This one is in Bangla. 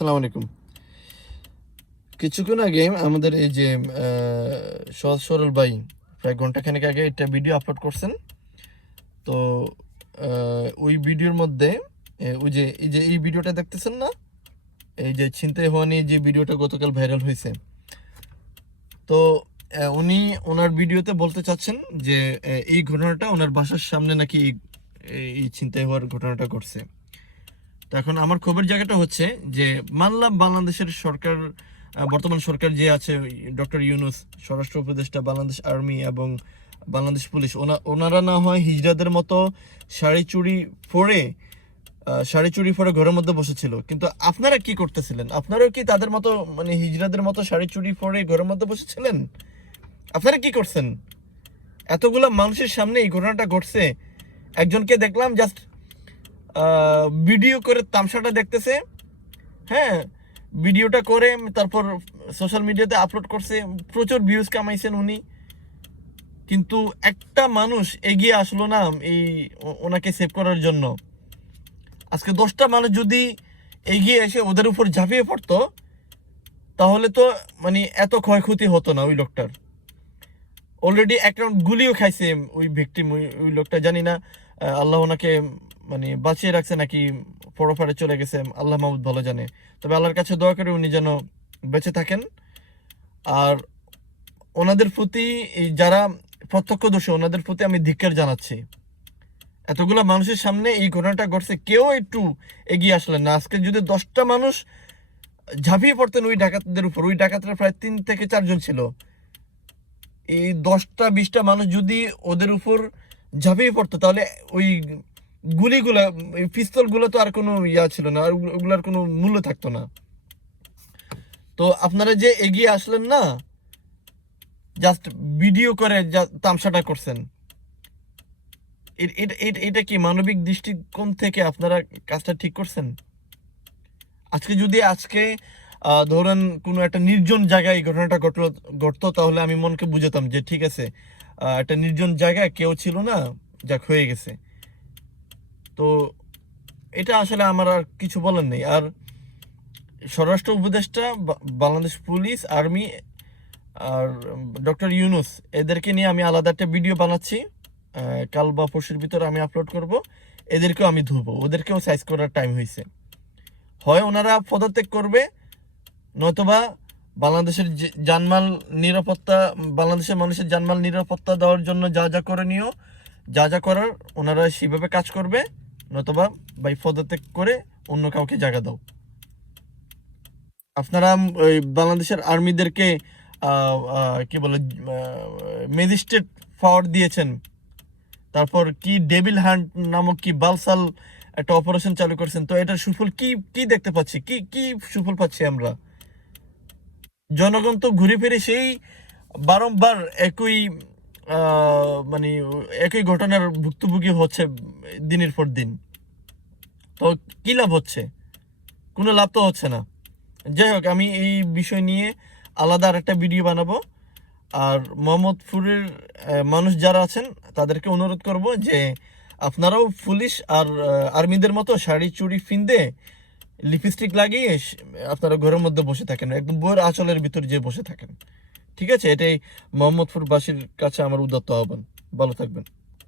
আসসালামু আলাইকুম। কিছুক্ষণ আগে আমাদের এই যে সহজ সরল ভাই প্রায় ঘন্টাখানেক আগে একটা ভিডিও আপলোড করছেন। তো ওই ভিডিওর মধ্যে ওই যে, এই যে, এই ভিডিওটা দেখতেছেন না? এই যে, ছিনতাই হওয়া নিয়ে যে ভিডিওটা গতকাল ভাইরাল হয়েছে। তো উনি ওনার ভিডিওতে বলতে চাচ্ছেন যে এই ঘটনাটা ওনার বাসার সামনে নাকি এই- এই ছিনতাই হওয়ার ঘটনাটা ঘটছে। তো এখন আমার খবর জায়গাটা হচ্ছে যে মানলাম বাংলাদেশের সরকার বর্তমান সরকার যে আছে ডক্টর ইউনুস, স্বরাষ্ট্র উপদেষ্টা বাংলাদেশ আর্মি এবং বাংলাদেশ পুলিশ, ওনা- ওনারা না হয় হিজড়াদের মতো শাড়ি চুরি পরে শাড়ি চুরি পরে ঘরের মধ্যে বসেছিল। কিন্তু আপনারা কি করতেছিলেন? আপনারাও কি তাদের মতো মানে হিজড়াদের মতো শাড়ি চুরি পরে ঘরের মধ্যে বসেছিলেন? আপনারা কি করছেন? এতগুলা মানুষের সামনে এই ঘটনাটা ঘটছে। একজনকে দেখলাম জাস্ট ভিডিও করে তামসাটা দেখতেছে। হ্যাঁ ভিডিওটা করে তারপর সোশ্যাল মিডিয়াতে আপলোড করছে। প্রচুর ভিউজ কামাইছেন উনি। কিন্তু একটা মানুষ এগিয়ে আসলো না এই ওনাকে সেভ করার জন্য। আজকে দশটা মানুষ যদি এগিয়ে এসে ওদের উপর ঝাঁপিয়ে পড়তো, তাহলে তো মানে এত ক্ষয়ক্ষতি হতো না ওই লোকটার। অলরেডি এক রাউন্ড গুলিও খাইছে ওই ভিকটিম ওই ওই লোকটা, জানি না আল্লাহ ওনাকে মানে বাঁচিয়ে রাখছে নাকি পরপারে চলে গেছে, আল্লাহ মাহমুদ ভালো জানে। তবে আল্লাহর কাছে দোয়া করে উনি যেন বেঁচে থাকেন। আর ওনাদের প্রতি এই যারা প্রত্যক্ষদর্শী, ওনাদের প্রতি আমি ধিক্কার জানাচ্ছি। এতগুলো মানুষের সামনে এই ঘটনাটা ঘটছে, কেউ একটু এগিয়ে আসলেন না। আজকে যদি দশটা মানুষ ঝাঁপিয়ে পড়তেন ওই ডাকাতদের উপর, ওই ডাকাতরা প্রায় তিন থেকে চারজন ছিল। এই দশটা, বিশটা মানুষ যদি ওদের উপর ঝাঁপিয়ে পড়তো, তাহলে ওই গুলিগুলা পিস্তলগুলো তো আর কোনো ইয়া ছিল না, আর ওগুলো- ওগুলার কোনো মূল্য থাকতো না। তো আপনারা যে এগিয়ে আসলেন না জাস্ট ভিডিও করে তামসাটা করছেন। এটা কি মানবিক দৃষ্টিকোণ থেকে আপনারা কাজটা ঠিক করছেন? আজকে যদি আজকে ধরেন কোনো একটা নির্জন জায়গায় ঘটনাটা ঘটলো ঘটতো, তাহলে আমি মনকে বুঝাতাম যে ঠিক আছে একটা নির্জন জায়গায় কেউ ছিল না, যাক হয়ে গেছে। এটা আসলে আমার আর কিছু বলার নেই। আর স্বরাষ্ট্র উপদেষ্টা বাংলাদেশ পুলিশ, আর্মি, আর ডক্টর ইউনুস, এদেরকে নিয়ে আমি আলাদা একটা ভিডিও বানাচ্ছি। কাল বা পরশুর ভিতরে আমি আপলোড করব। এদেরকেও আমি ধুবো। ওদেরকেও সাইজ করার টাইম হয়েছে হয় ওনারা পদত্যাগ করবে, নয়তোবা বাংলাদেশের জানমাল নিরাপত্তা, বাংলাদেশের মানুষের জানমাল নিরাপত্তা দেওয়ার জন্য যা যা করণীয়, যা যা করার ওনারা সেভাবে কাজ করবে। নয়তোবা বাই পদত্যাগ করে অন্য কাউকে জায়গা দাও। আপনারা ওই বাংলাদেশের আর্মিদেরকে কি বলে ম্যাজিস্ট্রেট পাওয়ার দিয়েছেন। তারপর কি ডেভিল হান্ট নামক কি বালসাল একটা অপারেশন চালু করছেন। তো এটার সুফল কি কি দেখতে পাচ্ছি? কি কি সুফল পাচ্ছি আমরা? জনগণ তো ঘুরে ফিরে সেই বারংবার একই মানে একই ঘটনার ভুক্তভোগী হচ্ছে দিনের পর দিন। তো কি লাভ হচ্ছে? কোনো লাভ তো হচ্ছে না। যাই হোক, আমি এই বিষয় নিয়ে আলাদা আর একটা ভিডিও বানাবো। আর মোহাম্মদপুরের মানুষ যারা আছেন, তাদেরকে অনুরোধ করব যে আপনারাও পুলিশ আর আর্মিদের মতো শাড়ি, চুড়ি ফিন্দে লিপস্টিক লাগিয়ে আপনারা ঘরের মধ্যে বসে থাকেন, একদম বইয়ের আঁচলের ভিতর যে বসে থাকেন। ঠিক আছে এটাই মোহাম্মদপুরবাসীর কাছে আমার উদ্যত্ত আহ্বান। ভালো থাকবেন।